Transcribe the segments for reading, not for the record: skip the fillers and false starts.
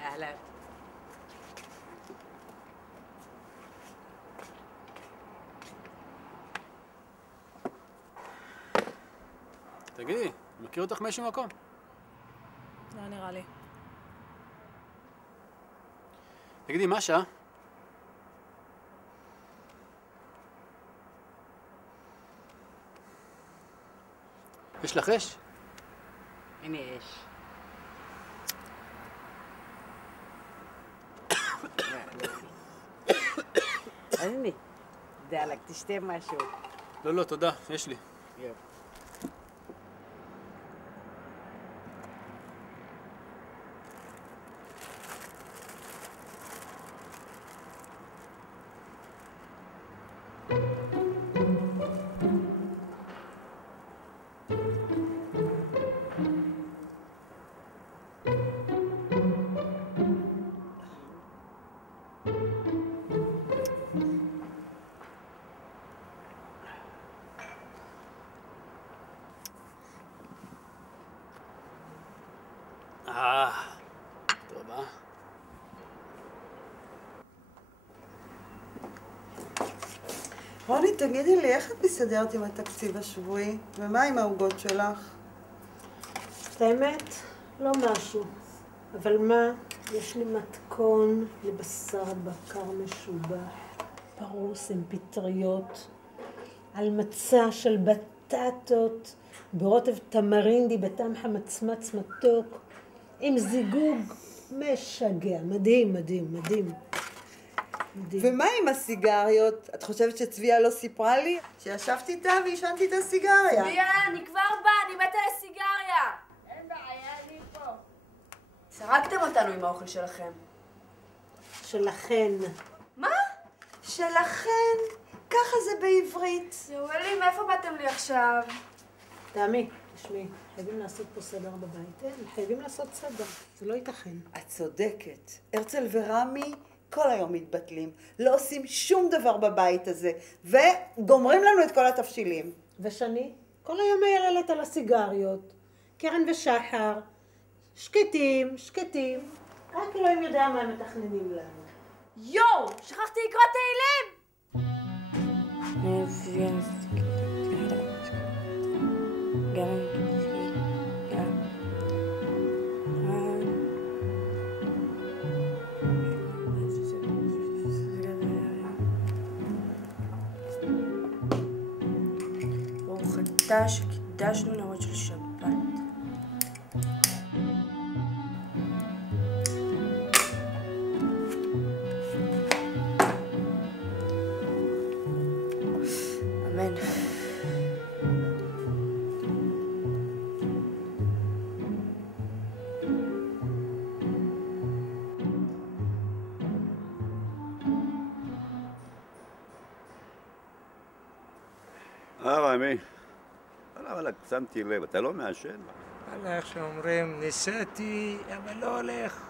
אהלן. אהלן. תגידי, מכיר אותך מאיזשהו מקום? לא נראה לי. תגידי, מה השעה? יש לך אש? הנה אש. הנה, דלק, תשתה משהו. לא, תודה, יש לי. יופי. טוב, רוני, תגידי לי, איך את מסתדרת עם התקציב השבועי? ומה עם העוגות שלך? את האמת, לא משהו. אבל מה? יש לי מתכון לבשר בקר משובח, פרוס עם פטריות, על מצע של בטטות, ברוטב תמרינדי בטעם חמצמץ מתוק, עם זיגוג משגע, מדהים, מדהים, מדהים. ומה עם הסיגריות? את חושבת שצביה לא סיפרה לי? שישבתי איתה ועישנתי את הסיגריה. צביה, אני כבר באה, אני מתה לסיגריה. אין בעיה, אני פה. סרקתם אותנו עם האוכל שלכם. שלכן. מה? שלכן, ככה זה בעברית. יואלי, מאיפה באתם לי עכשיו? תעמי, תשמעי, חייבים לעשות פה סדר בבית. אין, חייבים לעשות סדר, זה לא ייתכן. את צודקת. הרצל ורמי כל היום מתבטלים. לא עושים שום דבר בבית הזה, וגומרים לנו את כל התבשילים. ושני, כל היום מייללת על הסיגריות. קרן ושחר, שקטים, שקטים. רק אלוהים יודע מה הם מתכננים לנו. יואו, שכחתי לקרוא תהילים! ברוך אתה שקידשנו נרות של שבת. אמן. רמי, אבל שמתי לב, אתה לא מעשן? וואלה, איך שאומרים, ניסיתי, אבל לא הולך.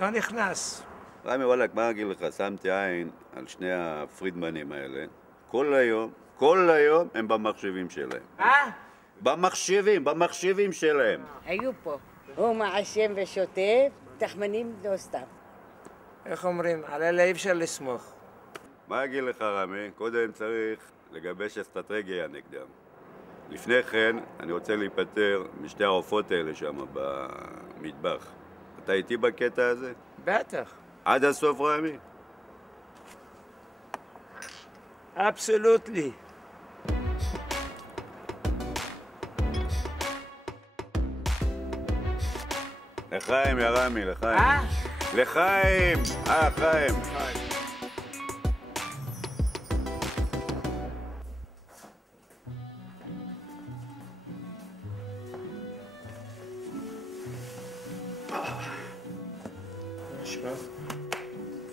לא נכנס. רמי, וואלק, מה אגיד לך, שמתי עין על שני הפרידמנים האלה. כל היום הם במחשבים שלהם. במחשבים שלהם. היו פה. הוא מעשן ושוטף, תחמנים לא סתם. איך אומרים, על אלה אי אפשר לסמוך. מה אגיד לך, רמי? קודם צריך לגבש אסטרטגיה נגדם. לפני כן, אני רוצה להיפטר משתי העופות האלה שם במטבח. אתה איתי בקטע הזה? בטח. עד הסוף, רמי? אבסולוטלי. לחיים, יא רמי, לחיים. לחיים! חיים.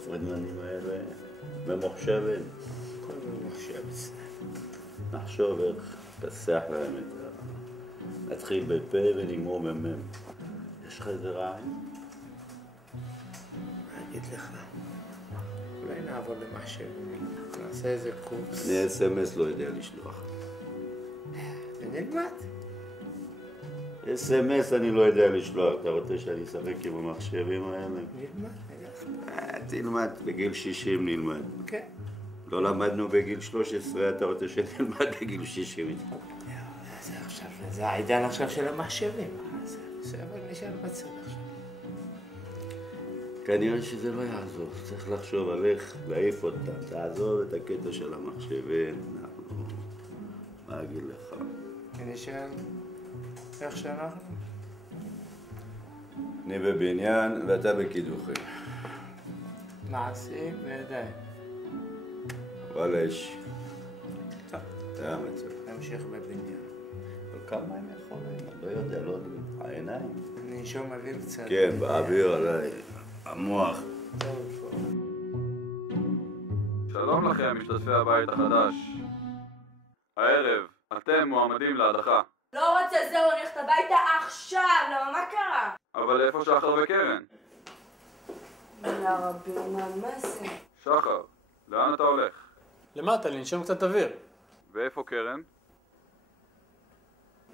הפרידמנים האלה ממוחשבים. כל ממוחשב. נחשוב איך תסח להם את ה... נתחיל בפה ונגמור במם. יש לך איזה רעיון? מה אגיד לך? אולי נעבור למחשב. נעשה איזה קורס. אני אס.אם.אס לא יודע לשלוח. ונלמד. SMS אני לא יודע לשלוח, אתה רוצה שאני אשחק עם המחשבים האלה? נלמד. תלמד, בגיל 60 נלמד. כן. לא למדנו בגיל 13, אתה רוצה שנלמד בגיל 60. זה עכשיו, זה העידן עכשיו של המחשבים. זה אבל נשאר בצד עכשיו. כנראה שזה לא יעזור, צריך לחשוב על איך להעיף אותם. תעזוב את הקטע של המחשבים, אנחנו... מה אגיד לך? ונשאר איך שאנחנו. אני בבניין ואתה בקידוחים. מעשים וידיים. וואלה יש. טוב. זה המצב. נמשיך בבניין. אבל כמה הם יכולים? אני לא יודע, לא יודע. העיניים? ננשום אוויר קצת. כן, באוויר עליי. המוח. שלום לכם, משתתפי הבית החדש. הערב, אתם מועמדים להדחה. לא רוצה, זהו, אני הולכת הביתה עכשיו, למה מה קרה? אבל איפה שחר וקרן? יא רבי, מה זה? שחר, לאן אתה הולך? למטה, לנשום קצת אוויר. ואיפה קרן?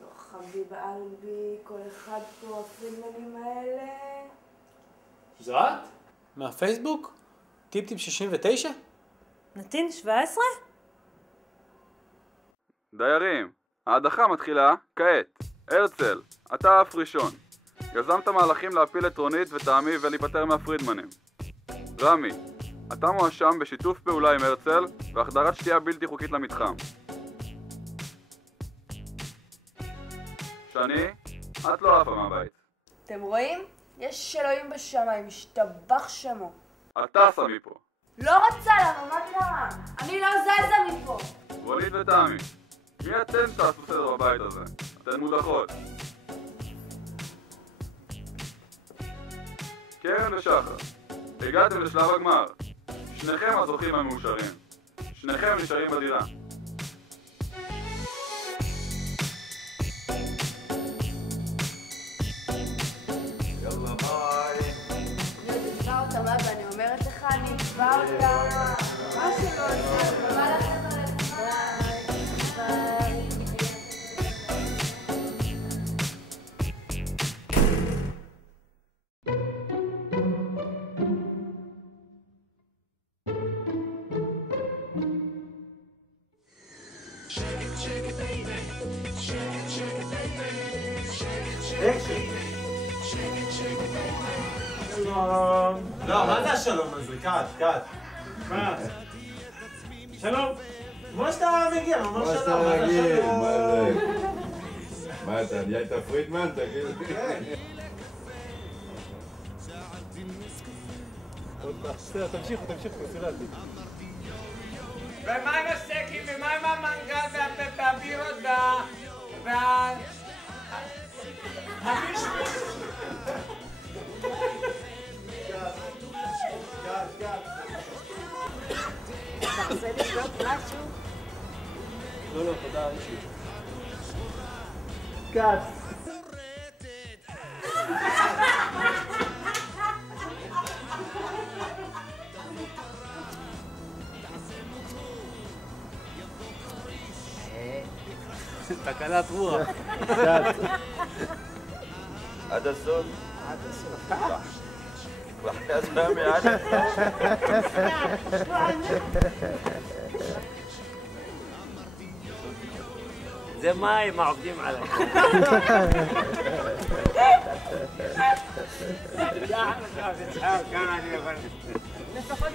לא חביב אלבי, כל אחד פה, הפרידמנים האלה. זו את? מהפייסבוק? טיפ 69? נתין 17? דיירים, ההדחה מתחילה כעת. הרצל, אתה אף ראשון. יזמת מהלכים להפיל את רונית וטעמי ולהיפטר מהפרידמנים. רמי, אתה מואשם בשיתוף פעולה עם הרצל והחדרת שתייה בלתי חוקית למתחם. שני, את לא עפה מהבית. אתם רואים? יש אלוהים בשמיים, משתבח שמו. אתה עשה מפה. לא רוצה, למה מה קרה? אני לא זזה מפה. רונית וטעמי, מי אתן שתעשו סדר בבית הזה? אתן מודחות. קרן ושחר, הגעתם לשלב הגמר. שניכם הזוכים המאושרים. שניכם נשארים בדירה. יאללה ביי. אני אתבע אותה, מה ואני אומרת לך, אני אתבע אותה. מה שלא עושה, מה לכם על עצמם? ביי. לא, מה זה השלום הזה? קאט. מה? שלום. כמו שאתה מגיע, ממש שלום. מה זה? מה אתה נהיית פרידמן? תגיד לי. תמשיכו, סיללתי. ומה עם הסטייקים? ומה עם המנגל והבירות הפישפיש? אתה רוצה לבדוק משהו? לא, תודה, אישי. קאט. תקלת רוח. עד הסוף? עד הסוף. אז רמי, עד הסוף. זה מים העובדים עליי.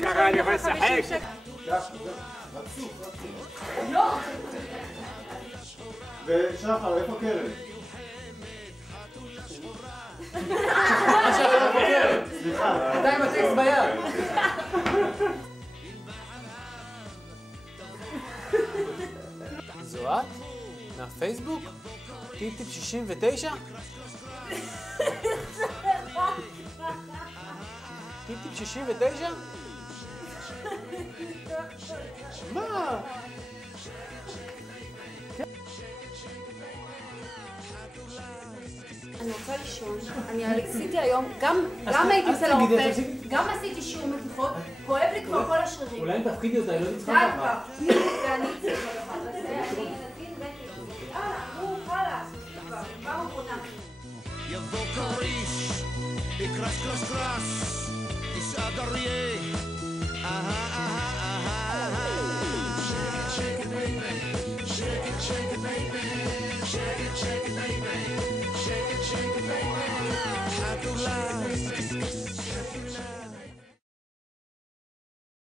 ככה אני יכול לשחק. ושחר, איפה קרן? סליחה. אתה עם הטקסט ביד. זו את? מהפייסבוק? טיפ 69? טיפ 69? מה? אני רוצה לישון, אני עשיתי היום, גם הייתי אצל הרופא, גם עשיתי שיעור מתיחות, כואב לי כבר כל השרירים. אולי אם תפחידי אותה, היא לא תצחק די ככה. כבר, ואני אצא כל אחד, וזה אני נתין בטי. יאללה, נו, חלאס, כבר, פעם אחרונה. קרש קרש קרש תשאג אריה אהה אהה אהה shake it baby shake it baby shake it baby shake it baby חתולה